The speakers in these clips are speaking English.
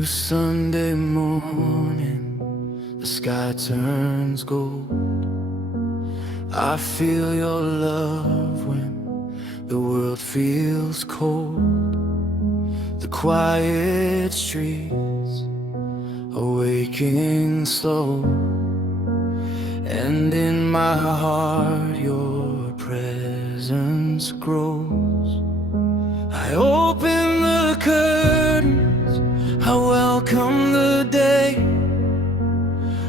New Sunday morning, the sky turns gold. I feel your love when the world feels cold. The quiet streets are waking slow, and in my heart your presence grows. I open the curtains, I welcome the day.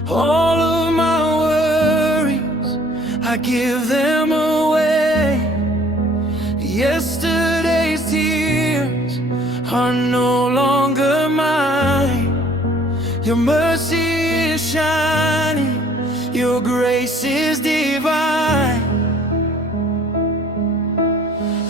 All of my worries, I give them away. Yesterday's tears are no longer mine. Your mercy is shining, your grace is divine.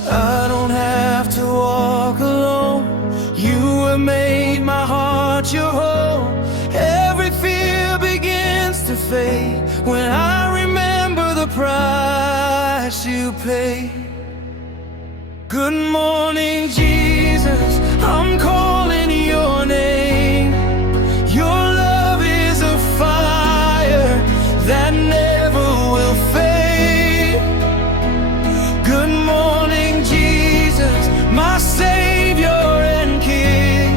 I don't have to walk alone. You have made my heart your home. Every fear begins to fade when I remember the price you paid. Good morning, Jesus, I'm calling your name. Your love is a fire that never will fade. Good morning, Jesus, my Savior and King.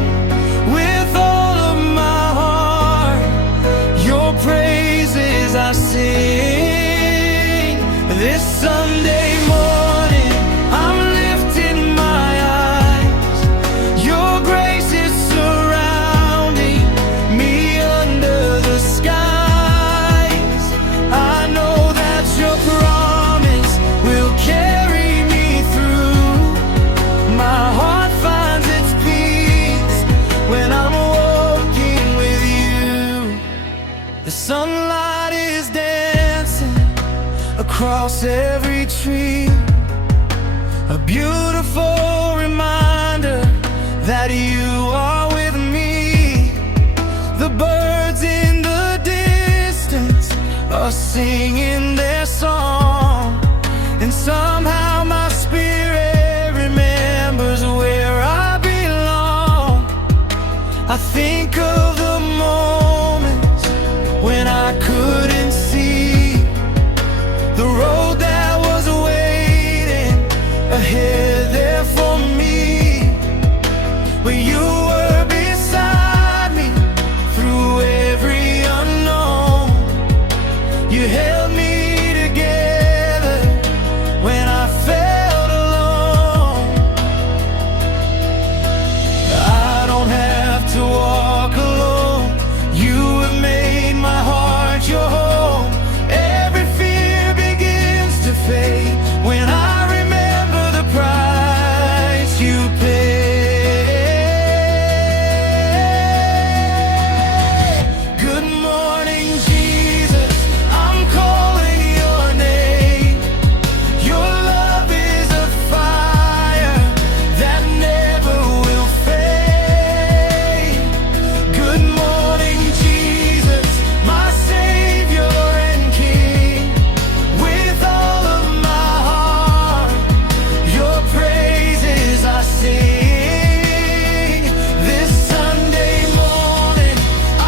With all of my heart, your praises I sing. This Sunday morning, I'm lifting my eyes. Your grace is surrounding me under the skies. I know that your promise will carry me through. My heart finds its peace when I'm walking with you. The sunlight is dancing across every tree, a beautiful reminder that you are with me. The birds in the distance are singing their song, and somehow my spirit remembers where I belong. I think of the moments when I couldn't see the road that was waiting ahead there for me, where you were beside me through every unknown. You held me together when I felt alone. I don't have to walk alone. You have made my heart your home. Every fear begins to fade when I remember the price you paid. Good morning, Jesus, I'm calling your name. Your love is a fire that never will fade. Good morning, Jesus, my Savior and King. With all of my heart, your praises I sing. This Sunday morning,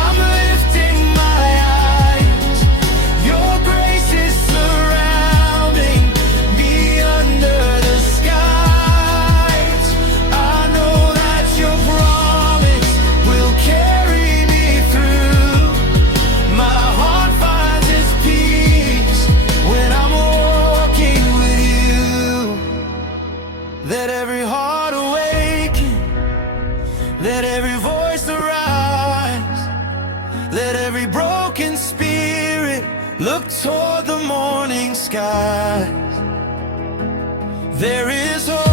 I'm lifting my eyes. Your grace is surrounding me under the skies. I know that your promise will carry me through. My heart finds its peace when I'm walking with you. Let every heart awaken, let every voice arise, let every broken spirit look toward the morning skies. There is hope